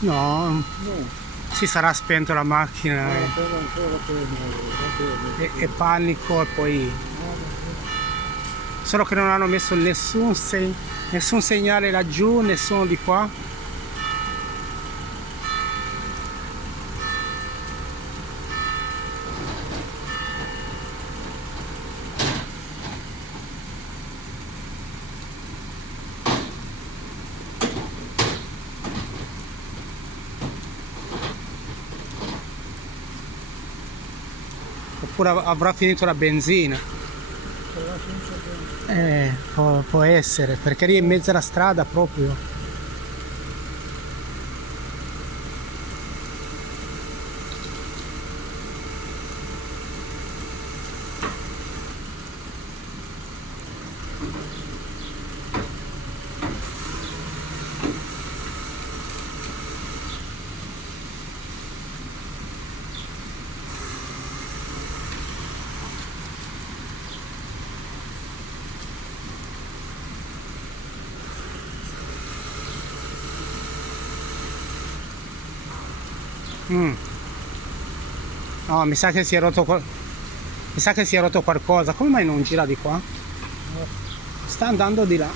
No, No. si sarà spento la macchina Però ancora va bene. e panico e poi... Solo che non hanno messo nessun segnale laggiù, nessuno di qua. Oppure avrà finito la benzina. Però senza bene. Può essere, perché lì in mezzo alla strada proprio. Mm. No, mi sa che si è rotto mi sa che si è rotto qualcosa. Come mai non gira di qua? Sta andando di là.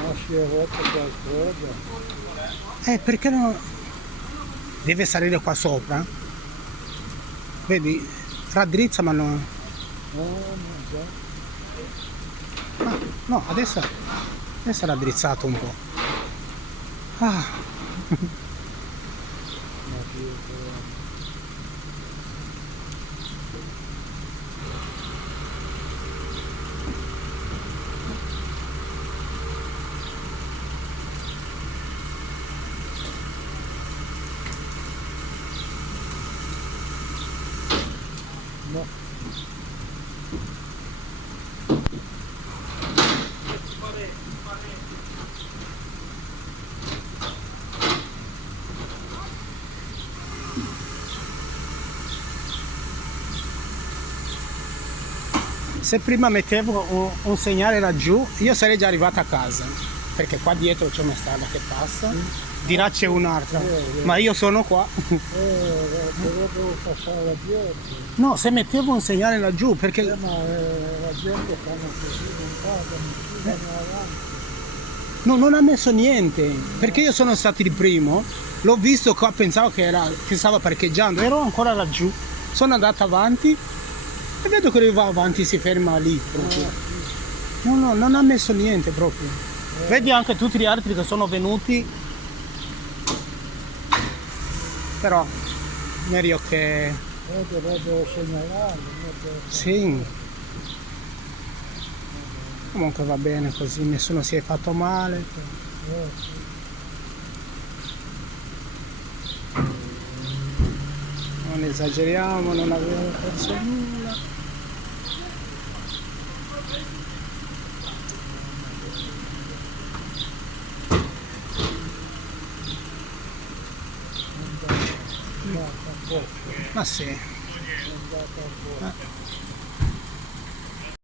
Ma si è rotto qualcosa. Perché no? Deve salire qua sopra. Vedi? Raddrizza ma no. Oh, ma già. Ah, no, adesso è raddrizzato un po'. Ah. Ma Dio, no. Se prima mettevo un segnale laggiù, io sarei già arrivato a casa, perché qua dietro c'è una strada che passa, di là c'è un'altra, ma io sono qua. Però devo passare la gente. No, se mettevo un segnale laggiù, perché Ma la gente fanno così, non pagano, si vanno avanti. no, non ha messo niente, perché io sono stato il primo, l'ho visto qua, pensavo che stava parcheggiando, ero ancora laggiù, sono andato avanti e vedo che lui va avanti, si ferma lì proprio. No, non ha messo niente proprio. Vedi anche tutti gli altri che sono venuti, però meglio che... Dovrebbero segnalare. Sì, comunque va bene così, nessuno si è fatto male. Non esageriamo, non abbiamo perso nulla. Ma sì.